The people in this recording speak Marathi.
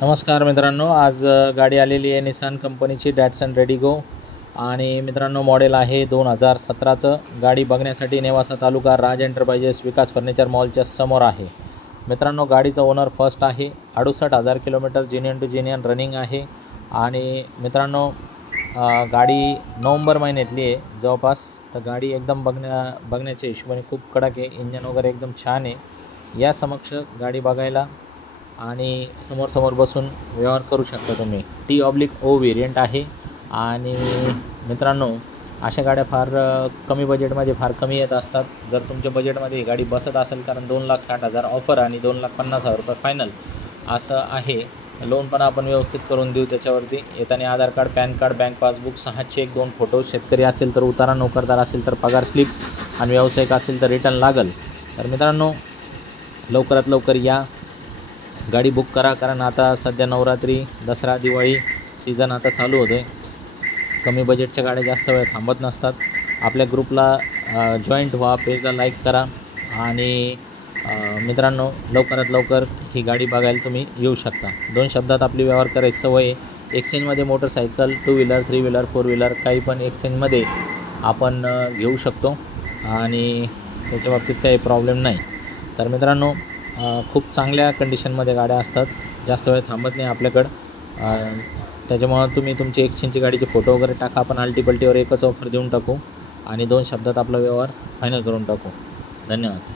नमस्कार मित्रांनो, आज गाडी आलेली आहे निसान कंपनीची डॅटसन रेडिगो आणि मित्रांनो मॉडेल आहे 2017चं। गाडी बघण्यासाठी नेवासा तालुका राज एंटरप्राइजेस विकास फर्निचर मॉलच्या समोर आहे। मित्रांनो गाडीचा ओनर फर्स्ट आहे। 68,000 kilometre genuine to genuine running आहे। आणि मित्रांनो गाडी नोव्हेंबर महिन्यातली आहे जवळपास। तर गाडी एकदम बघण्याच्या हिशोबाने खूप कडक आहे, इंजन वगैरे एकदम छान आहे। या समक्ष गाडी बघायला आणि समोर बसून व्यवहार करू शकता तुम्ही। T/O व्हेरियंट आहे। आणि मित्रांनो अशा गाड्या फार कमी बजेटमध्ये फार कमी येत असतात। जर तुमच्या बजेटमध्ये ही गाडी बसत असेल, कारण 2,60,000 ऑफर आणि 2,50,000 रुपये फायनल असं आहे। लोन पण आपण व्यवस्थित करून देऊ त्याच्यावरती। येताना Aadhaar card, PAN card, bank passbook, 6 cheque, 2 photo, शेतकरी असेल तर उतारा, नोकरदार असेल तर पगार स्लिप आणि व्यावसायिक असेल तर रिटर्न लागेल। तर मित्रांनो लवकरात लवकर या, गाडी बुक करा, कारण आता सध्या नवरात्री, दसरा, दिवाळी सीझन आता चालू होते। कमी बजेटच्या गाड्या जास्त वेळ थांबत नसतात। आपल्या ग्रुपला जॉईंट व्हा, पेजला लाईक करा आणि मित्रांनो लवकरात लवकर ही गाडी बघायला तुम्ही येऊ शकता। 2 शब्दात आपली व्यवहार करायची सवय आहे। एक्सचेंजमध्ये मोटरसायकल, 2 व्हीलर, 3 व्हीलर, 4 व्हीलर काही पण एक्सचेंजमध्ये आपण घेऊ शकतो आणि त्याच्या बाबतीत काही प्रॉब्लेम नाही। तर मित्रांनो खूप चांगल्या कंडिशनमध्ये गाड्या असतात, जास्त वेळ थांबत नाही आपल्याकडं। त्याच्यामुळं तुम्ही तुमची एक्सचेंजची गाडीचे फोटो वगैरे टाका, आपण आल्टीपल्टीवर एकच ऑफर देऊन टाकू आणि 2 शब्दात आपला व्यवहार फायनल करून टाकू। धन्यवाद।